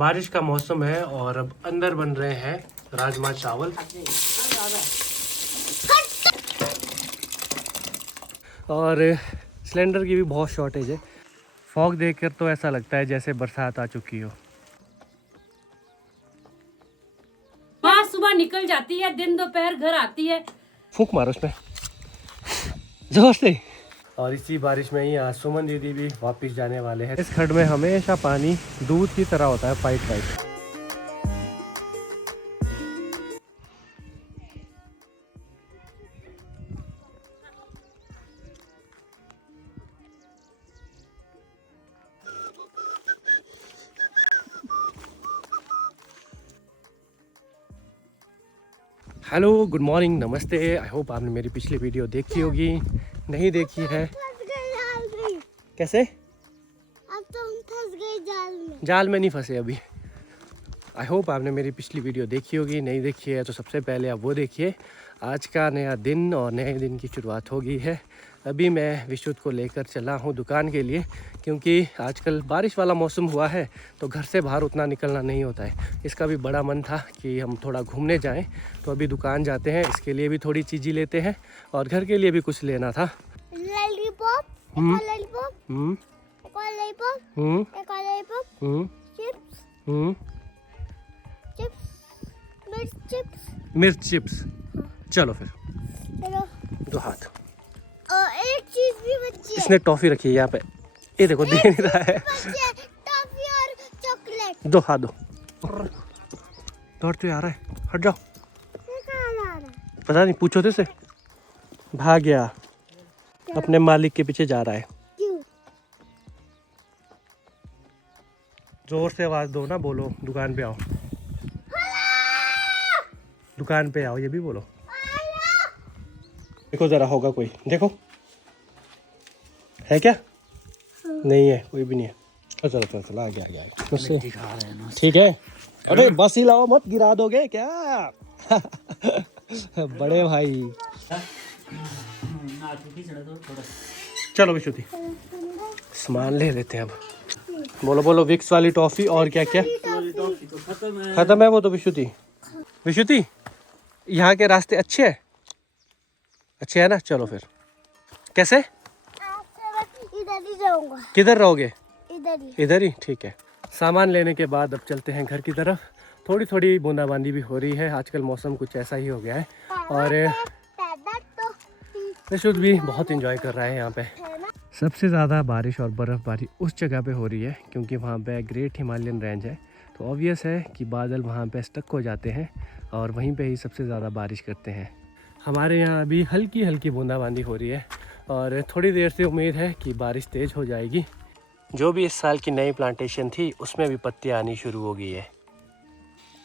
बारिश का मौसम है और अब अंदर बन रहे हैं राजमा चावल। और सिलेंडर की भी बहुत शॉर्टेज है। फॉग देखकर तो ऐसा लगता है जैसे बरसात आ चुकी हो। हाँ, सुबह निकल जाती है, दिन दोपहर घर आती है। फूंक मारो उसमें जोर से। और इसी बारिश में ही आज सुमन दीदी भी वापस जाने वाले हैं। इस खड्ड में हमेशा पानी दूध की तरह होता है, pipe pipe. Hello, good morning, नमस्ते। आई होप आपने मेरी पिछली वीडियो देखी होगी। नहीं देखी है कैसे? अब तो हम फंस गए जाल में। जाल में नहीं फंसे अभी। आई होप आपने मेरी पिछली वीडियो देखी होगी। नहीं देखी है तो सबसे पहले आप वो देखिए। आज का नया दिन और नए दिन की शुरुआत हो गई है। अभी मैं विशुद्ध को लेकर चला हूँ दुकान के लिए, क्योंकि आजकल बारिश वाला मौसम हुआ है तो घर से बाहर उतना निकलना नहीं होता है। इसका भी बड़ा मन था कि हम थोड़ा घूमने जाएं, तो अभी दुकान जाते हैं। इसके लिए भी थोड़ी चीज़ें लेते हैं और घर के लिए भी कुछ लेना था। Lollipop, lollipop, lollipop, lollipop, chips, chips, मिर्च चिप्स। चलो फिर चलो। दो हाथ। और एक चीज भी बची है। इसने टॉफी रखी है यहाँ पे, ये देखो दे नहीं रहा है। बची है टॉफी और चॉकलेट। दो हाथ दो। दौड़ते आ रहा है, हट जाओ। ये कहाँ जा रहा है? पता नहीं, पूछो तो इसे। भाग गया, अपने मालिक के पीछे जा रहा है। क्यों? जोर से आवाज दो ना, बोलो दुकान पे आओ। दुकान पे आओ, ये भी बोलो। देखो जरा, होगा कोई, देखो है क्या? नहीं है, कोई भी नहीं है। चलो चलो चलो, आ गया आ गया मुझसे। ठीक है, अरे बस ही लाओ, मत गिरा दोगे क्या? बड़े भाई। चलो विशुद्धि, सामान ले लेते हैं अब। बोलो बोलो, विक्स वाली टॉफी और क्या क्या? खत्म है वो तो विशुद्धि। विशुद्धि, यहाँ के रास्ते अच्छे हैं? अच्छे है ना? चलो फिर। कैसे? इधर ही जाऊंगा। किधर रहोगे? इधर ही। इधर ही, ठीक है। सामान लेने के बाद अब चलते हैं घर की तरफ। थोड़ी थोड़ी बूंदाबांदी भी हो रही है, आजकल मौसम कुछ ऐसा ही हो गया है। और विशुद्ध भी बहुत एंजॉय कर रहा है यहाँ पे। सबसे ज़्यादा बारिश और बर्फ़बारी उस जगह पे हो रही है क्योंकि वहाँ पे ग्रेट हिमालयन रेंज है, तो ऑब्वियस है कि बादल वहाँ पे स्टक हो जाते हैं और वहीं पे ही सबसे ज़्यादा बारिश करते हैं। हमारे यहाँ अभी हल्की हल्की बूंदाबांदी हो रही है और थोड़ी देर से उम्मीद है कि बारिश तेज़ हो जाएगी। जो भी इस साल की नई प्लांटेशन थी उसमें भी पत्तियाँ आनी शुरू हो गई है।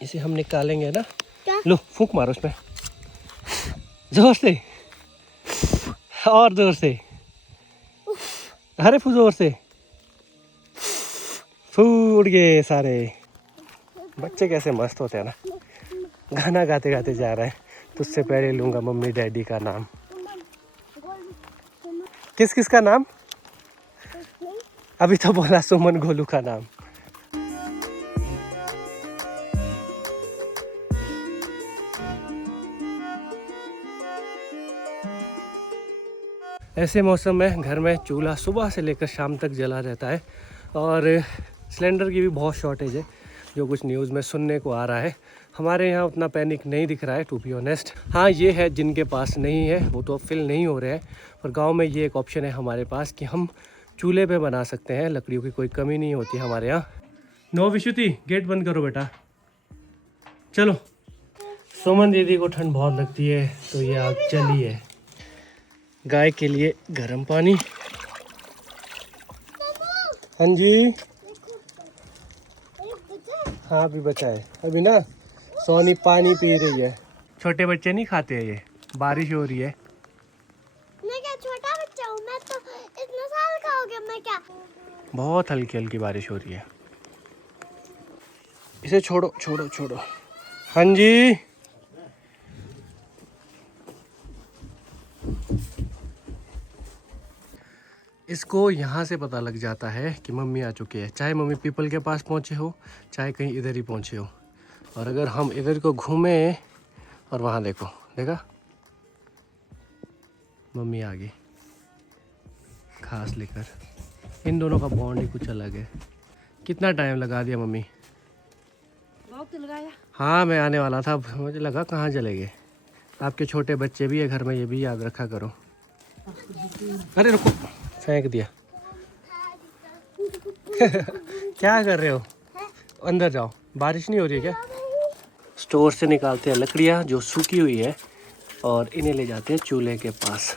इसे हम निकालेंगे ना। क्या? लो फूंक मारो उसमें जोर से, और जोर से। अरे जोर से। फूट गए सारे। बच्चे कैसे मस्त होते हैं ना, गाना गाते गाते जा रहा है। तुझसे पहले लूंगा मम्मी डैडी का नाम। किस किस का नाम? अभी तो बोला सुमन गोलू का नाम। ऐसे मौसम में घर में चूल्हा सुबह से लेकर शाम तक जला रहता है और सिलेंडर की भी बहुत शॉर्टेज है, जो कुछ न्यूज़ में सुनने को आ रहा है। हमारे यहाँ उतना पैनिक नहीं दिख रहा है टू बी ऑनेस्ट। हाँ, ये है जिनके पास नहीं है वो तो फिल नहीं हो रहे हैं, पर गांव में ये एक ऑप्शन है हमारे पास कि हम चूल्हे पे बना सकते हैं। लकड़ियों की कोई कमी नहीं होती हमारे यहाँ। नो विशुद्धि, गेट बंद करो बेटा। चलो, सुमन दीदी को ठंड बहुत लगती है तो ये आग जली है। गाय के लिए गर्म पानी। हाँ जी, हाँ अभी बचा है। अभी ना सोनी पानी पी रही है। छोटे बच्चे नहीं खाते हैं ये, बारिश हो रही है। मैं क्या छोटा बच्चा हूँ? मैं तो इतना साल का हो गया। मैं क्या? बहुत हल्की हल्की बारिश हो रही है। इसे छोड़ो छोड़ो छोड़ो। हाँ जी, इसको यहाँ से पता लग जाता है कि मम्मी आ चुकी है, चाहे मम्मी पीपल के पास पहुँचे हो, चाहे कहीं इधर ही पहुँचे हो। और अगर हम इधर को घूमें और वहाँ देखो, देखा मम्मी आ गई घास लेकर। इन दोनों का बॉन्ड ही कुछ अलग है। कितना टाइम लगा दिया मम्मी? वक्त लगाया। हाँ मैं आने वाला था, मुझे लगा कहाँ चले गए। आपके छोटे बच्चे भी है घर में, ये भी याद रखा करो। अरे रुको, फेंक दिया। क्या कर रहे हो? अंदर जाओ, बारिश नहीं हो रही है क्या? स्टोर से निकालते हैं लकड़ियाँ जो सूखी हुई है और इन्हें ले जाते हैं चूल्हे के पास।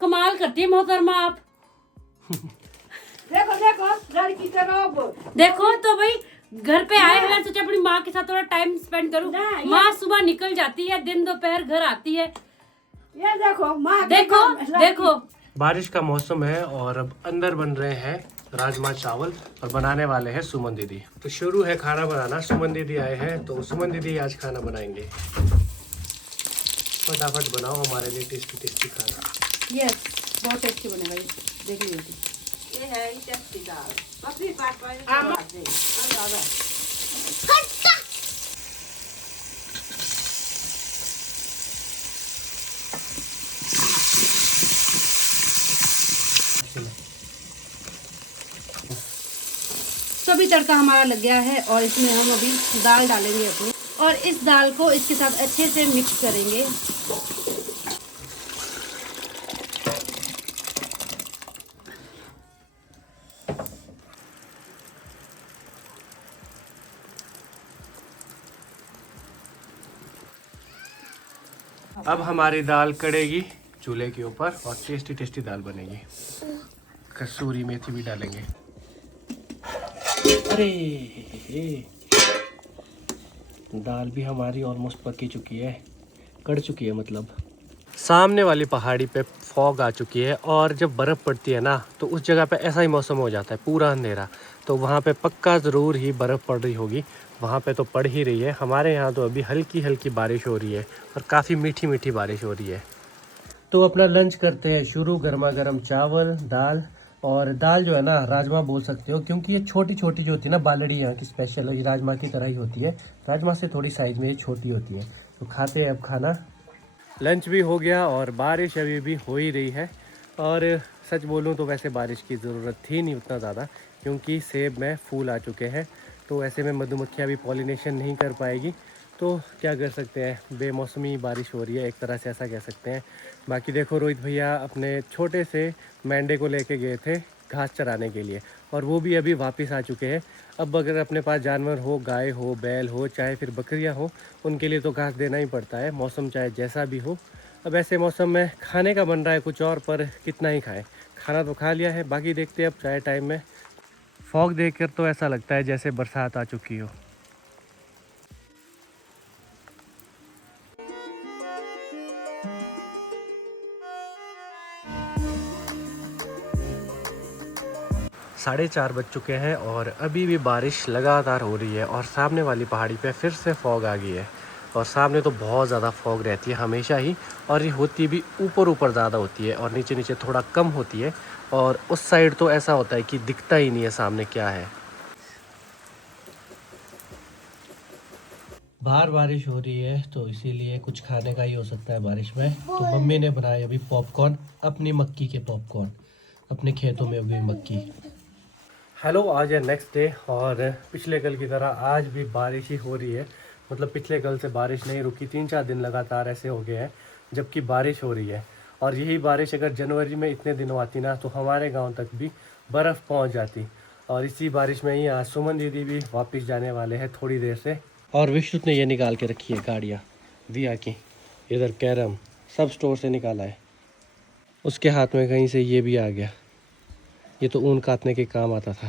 कमाल करती है मोहतरमा आप। देखो देखो लड़की तरफ देखो तो भाई घर पे आए हैं, सोचा अपनी माँ के साथ थोड़ा टाइम स्पेंड करूँ। माँ सुबह निकल जाती है, दिन दोपहर घर आती है। ये देखो माँ देखो देखो बारिश का मौसम है और अब अंदर बन रहे हैं राजमा चावल और बनाने वाले हैं सुमन दीदी। तो शुरू है खाना बनाना। सुमन दीदी आए हैं तो सुमन दीदी आज खाना बनाएंगे। फटाफट बनाओ हमारे लिए टेस्टी टेस्टी खाना। यस, बहुत टेस्टी बनेगा ये, देख लीजिए। ये है टेस्टी दाल अपनी पास पर तो अभी तड़का हमारा लग गया है और इसमें हम अभी दाल डालेंगे अपनी, और इस दाल को इसके साथ अच्छे से मिक्स करेंगे। अब हमारी दाल कड़ेगी चूल्हे के ऊपर और टेस्टी टेस्टी दाल बनेगी। कसूरी मेथी भी डालेंगे। अरे दाल भी हमारी ऑलमोस्ट पकी चुकी है, कड़ चुकी है मतलब। सामने वाली पहाड़ी पे फॉग आ चुकी है और जब बर्फ़ पड़ती है ना तो उस जगह पे ऐसा ही मौसम हो जाता है, पूरा अंधेरा। तो वहाँ पे पक्का ज़रूर ही बर्फ़ पड़ रही होगी। वहाँ पे तो पड़ ही रही है। हमारे यहाँ तो अभी हल्की हल्की बारिश हो रही है और काफ़ी मीठी मीठी बारिश हो रही है। तो अपना लंच करते हैं शुरू। गर्मा गर्म चावल, दाल, और दाल जो है ना राजमा बोल सकते हो, क्योंकि ये छोटी छोटी जो होती है ना, बालड़ी यहाँ की स्पेशल है, ये राजमा की तरह ही होती है। राजमा से थोड़ी साइज में ये छोटी होती है। तो खाते हैं अब खाना। लंच भी हो गया और बारिश अभी भी हो ही रही है। और सच बोलूँ तो वैसे बारिश की ज़रूरत थी नहीं उतना ज़्यादा, क्योंकि सेब में फूल आ चुके हैं। तो ऐसे में मधुमक्खियाँ भी पॉलिनेशन नहीं कर पाएगी। तो क्या कर सकते हैं, बेमौसमी बारिश हो रही है, एक तरह से ऐसा कह सकते हैं। बाकी देखो रोहित भैया अपने छोटे से मेंढे को लेके गए थे घास चराने के लिए, और वो भी अभी वापस आ चुके हैं। अब अगर अपने पास जानवर हो, गाय हो, बैल हो, चाहे फिर बकरियां हो, उनके लिए तो घास देना ही पड़ता है, मौसम चाहे जैसा भी हो। अब ऐसे मौसम में खाने का बन रहा है कुछ और, पर कितना ही खाएं। खाना तो खा लिया है, बाकी देखते हैं अब चाय टाइम में। फॉग देखकर तो ऐसा लगता है जैसे बरसात आ चुकी हो। साढ़े 4 बज चुके हैं और अभी भी बारिश लगातार हो रही है और सामने वाली पहाड़ी पे फिर से फॉग आ गई है। और सामने तो बहुत ज़्यादा फॉग रहती है हमेशा ही, और ये होती भी ऊपर ऊपर ज़्यादा होती है और नीचे नीचे थोड़ा कम होती है। और उस साइड तो ऐसा होता है कि दिखता ही नहीं है सामने क्या है। बाहर बारिश हो रही है तो इसीलिए कुछ खाने का ही हो सकता है बारिश में। तो मम्मी ने बनाए अभी पॉपकॉर्न, अपनी मक्की के पॉपकॉर्न, अपने खेतों में उगी मक्की। हेलो, आज है नेक्स्ट डे और पिछले कल की तरह आज भी बारिश ही हो रही है। मतलब पिछले कल से बारिश नहीं रुकी, 3-4 दिन लगातार ऐसे हो गए हैं जबकि बारिश हो रही है। और यही बारिश अगर जनवरी में इतने दिनों आती ना तो हमारे गांव तक भी बर्फ़ पहुंच जाती। और इसी बारिश में ही आज सुमन दीदी भी वापस जाने वाले हैं थोड़ी देर से। और विष्णु ने ये निकाल के रखी है गाड़ियाँ दिया की, इधर कैरम सब स्टोर से निकाला है। उसके हाथ में कहीं से ये भी आ गया, ये तो ऊन काटने के काम आता था।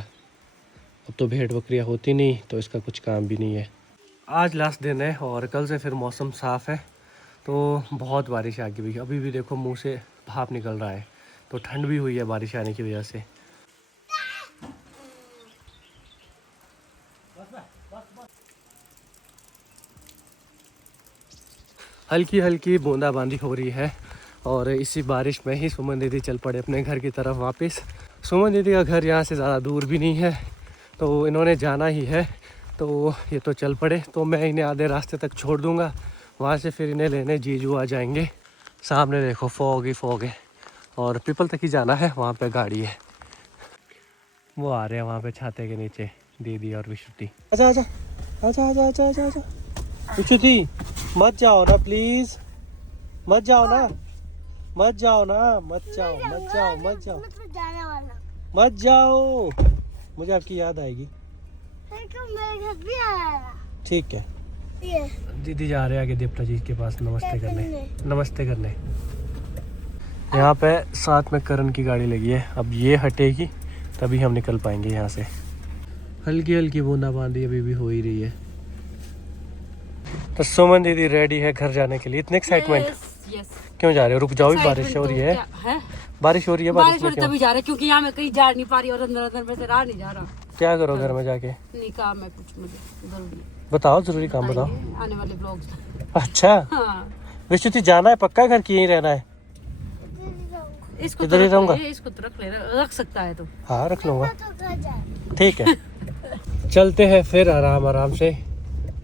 अब तो भेड़ बकरियाँ होती नहीं तो इसका कुछ काम भी नहीं है। आज लास्ट दिन है और कल से फिर मौसम साफ़ है। तो बहुत बारिश आ गई, अभी भी देखो मुंह से भाप निकल रहा है। तो ठंड भी हुई है बारिश आने की वजह से। हल्की हल्की बूंदाबांदी हो रही है और इसी बारिश में ही सुमन दीदी चल पड़े अपने घर की तरफ वापस। सुमन दीदी का घर यहाँ से ज़्यादा दूर भी नहीं है, तो इन्होंने जाना ही है तो ये तो चल पड़े। तो मैं इन्हें आधे रास्ते तक छोड़ दूँगा, वहाँ से फिर इन्हें लेने जीजू आ जाएंगे। सामने देखो फॉग ही फॉग है और पीपल तक ही जाना है, वहाँ पे गाड़ी है। वो आ रहे हैं वहाँ पे छाते के नीचे, दीदी और विशुद्धि। आजा आजा आजा आजा आजा आजा आजा विशुद्धि, मत जाओ ना प्लीज, मत जाओ ना, मत जाओ ना, मत जाओ मत जाओ मत जाओ मैं तो जाने वाला। मत जाओ, मुझे आपकी याद आएगी। मेरे घर भी आया। ठीक है। ये दीदी जा रहे हैं आगे देवता जी के पास नमस्ते करने, नमस्ते करने। यहाँ पे साथ में करण की गाड़ी लगी है, अब ये हटेगी तभी हम निकल पाएंगे यहाँ से। हल्की हल्की बूंदाबांदी अभी भी हो ही रही है। तो सुमन दीदी रेडी है घर जाने के लिए। इतने एक्साइटमेंट क्यों जा रहे हो? रुक जाओ, बारिश हो रही है, बारिश हो रही है। बारिश में तभी जा रहे क्योंकि यहाँ मैं कहीं जा नहीं पा रही और अंदर अंदर में से रहा नहीं जा रहा। क्या करो घर में जाके? नहीं काम है कुछ मुझे जरूरी। बताओ, जरूरी काम बताओ। आने वाले ब्लॉग्स। अच्छा हाँ। विशुद्धि जाना है पक्का, घर की यहीं रहना है? इसको इधर ही रहूंगा। इसको तो रख सकता है तो। हाँ रख लूंगा, तो घर जाए। ठीक है। चलते हैं फिर आराम आराम से,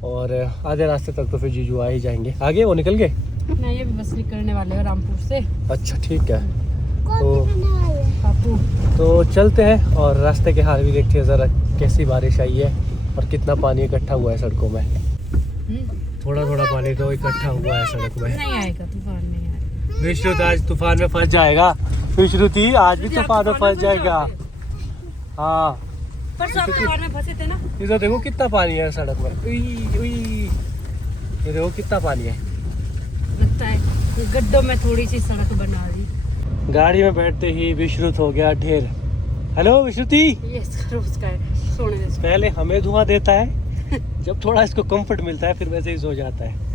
और आधे रास्ते तक तो फिर जीजू आ ही जाएंगे। आगे वो निकल गए? नहीं, ये भी बस निकलने वाले हैं रामपुर से। अच्छा ठीक है। कौन निकलने वाले हैं? बापू। तो चलते हैं और रास्ते के हाल भी देखते हैं ज़रा कैसी बारिश आई है और कितना पानी इकट्ठा हुआ है सड़कों में। थोड़ा थोड़ा पानी तो इकट्ठा हुआ है सड़क में। नहीं आएगा तूफान, नहीं आएगा। विश्रुत आज तूफान में फंस जाएगा। विश्रुति आज भी तूफान में फंस जाएगा। हाँ परसों आप तूफान में फंसे थे ना। इधर देखो कितना पानी है सड़क में। उई, उई। ये देखो कितना पानी है। लगता है गड्ढों में थोड़ी सी सड़क बना दी। गाड़ी में बैठते ही विश्रुत हो गया ढेर। हेलो विश्रुति। ये रोज का है सोने जैसा। पहले हमें धुआं देता है, जब थोड़ा इसको कंफर्ट मिलता है फिर वैसे ही सो जाता है।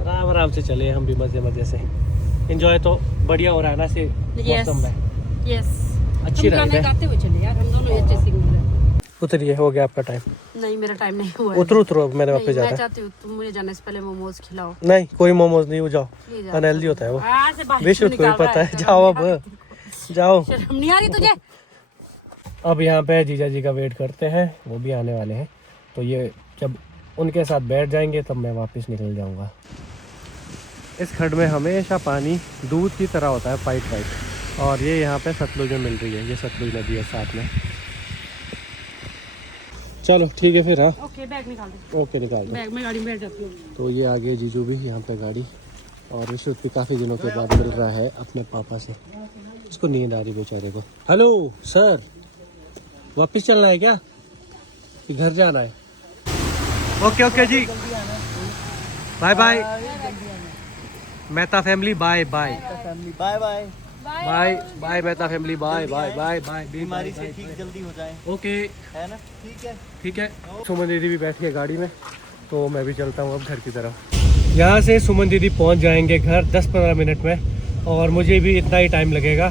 आराम आराम से चले हम भी मजे मजे से। एंजॉय तो बढ़िया हो रहा है ना से मौसम में। यस। अच्छी रही है। गाते हुए चले यार, हम दोनों अच्छे सिंगर हैं। उतरिए, हो गया आपका टाइम। नहीं मेरा टाइम नहीं हुआ है। उतरो उतरो, अब मैंने वापस मैं जाना है। चाहती हूँ तुम मुझे जाने से पहले मोमोज खिलाओ। नहीं कोई मोमोज नहीं, वो जाओ, नहीं जा अनहेल्दी होता है वो। आज से बाहर विश्रुत को भी पता है। जाओ अब जाओ। शर्म नहीं आ रही तुझे? अब यहाँ पे जीजा जी का वेट करते हैं, वो भी आने वाले हैं। तो ये जब उनके साथ बैठ जाएंगे तब मैं वापस निकल जाऊँगा। इस खड्ड में हमेशा पानी दूध की तरह होता है, वाइट वाइट। और ये यहाँ पे सतलुज में मिल रही है, ये सतलुज नदी है साथ में। चलो ठीक है फिर। हाँ ओके, बैग निकाल दे। ओके निकाल दो। बैग में गाड़ी में बैठ जाती हूँ। तो ये आगे जीजू भी यहाँ पे गाड़ी, और विश्रुत भी काफ़ी दिनों के बाद मिल रहा है अपने पापा से। इसको नींद आ रही बेचारे को। हेलो सर, वापस चलना है क्या कि घर जाना है? ओके ओके जी, bye bye. Mehta family bye bye. Bye bye. Bye bye Mehta family bye bye bye bye. बीमारी से ठीक जल्दी हो जाए, ओके है ना? ठीक है। ठीक है। सुमन दीदी भी बैठी है गाड़ी में, तो मैं भी चलता हूँ अब घर की तरफ। यहाँ से सुमन दीदी पहुँच जाएंगे घर 10-15 मिनट में, और मुझे भी इतना ही टाइम लगेगा।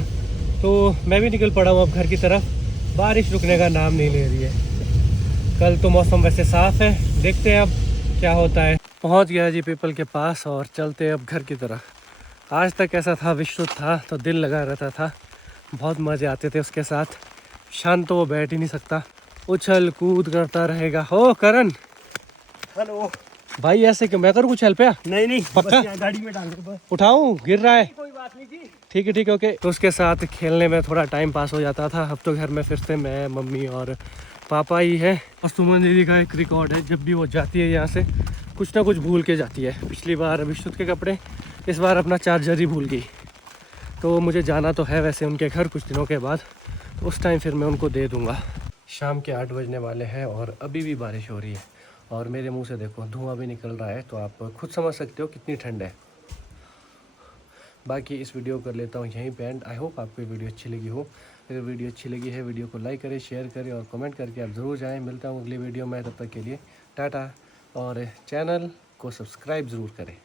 तो मैं भी निकल पड़ा हूँ अब घर की तरफ। बारिश रुकने का नाम नहीं ले रही है। कल तो मौसम वैसे साफ़ है, देखते हैं अब क्या होता है। पहुँच गया जी पीपल के पास, और चलते हैं अब घर की तरफ। आज तक ऐसा था, विश्रुत था तो दिल लगा रहता था, बहुत मज़े आते थे उसके साथ। शांत तो वो बैठ ही नहीं सकता, उछल कूद करता रहेगा। हो करण, हेलो भाई ऐसे क्यों? मैं करूँ कुछ हेल्प है? नहीं नहीं, पक्का? बस गाड़ी में डाल दो। उठाऊं? गिर रहा है। कोई बात नहीं जी। ठीक है ओके। तो उसके साथ खेलने में थोड़ा टाइम पास हो जाता था। अब तो घर में फिर से मैं, मम्मी और पापा ही है। और सुमन दीदी का एक रिकॉर्ड है, जब भी वो जाती है यहाँ से कुछ ना कुछ भूल के जाती है। पिछली बार विश्रुत के कपड़े, इस बार अपना चार्जर ही भूल गई। तो मुझे जाना तो है वैसे उनके घर कुछ दिनों के बाद, तो उस टाइम फिर मैं उनको दे दूँगा। शाम के 8 बजने वाले हैं और अभी भी बारिश हो रही है, और मेरे मुंह से देखो धुआं भी निकल रहा है, तो आप खुद समझ सकते हो कितनी ठंड है। बाकी इस वीडियो कर लेता हूँ यहीं पे एंड। आई होप आपको ये वीडियो अच्छी लगी हो। अगर वीडियो अच्छी लगी है, वीडियो को लाइक करें, शेयर करें और कमेंट करके आप ज़रूर जाएं। मिलता हूँ अगली वीडियो में, तब तक के लिए टाटा, और चैनल को सब्सक्राइब ज़रूर करें।